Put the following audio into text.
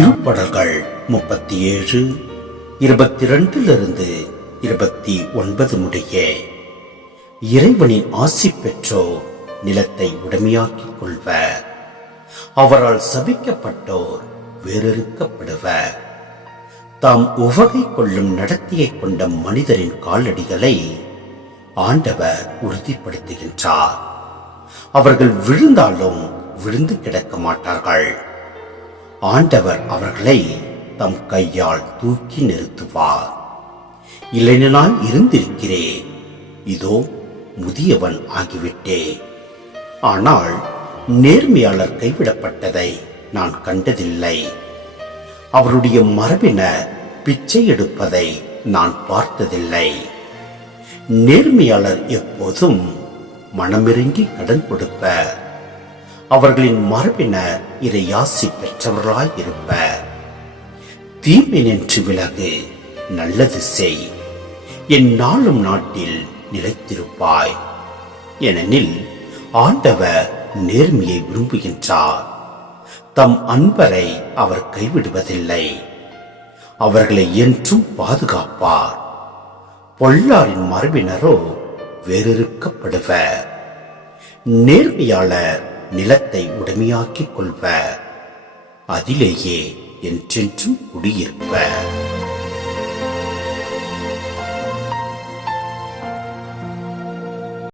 திருப்படல்கள் முப்பத்தி ஏழு இருபத்தி ரெண்டிலிருந்து இருபத்தி ஒன்பது முடிய இறைவனின் ஆசி பெற்றோர் நிலத்தை உடைமையாக்கிக் கொள்வர். அவரால் சபிக்கப்பட்டோர் வேறறுக்கப்படுவர். தாம் உவகை கொள்ளும் நடத்தியை கொண்ட மனிதரின் காலடிகளை ஆண்டவர் உறுதிப்படுத்துகின்றார். அவர்கள் விழுந்தாலும் விழுந்து கிடக்க மாட்டார்கள் ஆண்டவர் அவர்களை தம் கையால் தூக்கி நிறுத்துவார். இளைஞனாய் இருந்திருக்கிறேன். இதோ முதியவன் ஆகிவிட்டேன் ஆனால் நேர்மையாளர் கைவிடப்பட்டதை நான் கண்டதில்லை. அவருடைய மரபினர் பிச்சை எடுப்பதை நான் பார்த்ததில்லை. நேர்மையாளர் எப்போதும் மனமிறங்கி கடன் கொடுப்பர். அவர்களின் மரபினர் இறையாசி பெற்றவர்களாய் இருப்பர். தீமை நின்று விலகு நல்லது செய். என் நாளும் நாட்டில் நிலைத்திருப்பாய். ஏனெனில் ஆண்டவர் நேர்மையை விரும்புகின்றார். தம் அன்பரை அவர் கைவிடுவதில்லை. அவர்களை என்றும் பாதுகாப்பார். பொல்லாரின் மரபினரோ வேறிருக்கப்படுவர். நேர்மையாளர் நிலத்தை உடைமையாக்கிக் கொள்வர். அதிலேயே என்றென்றும் குடியிருப்பர்.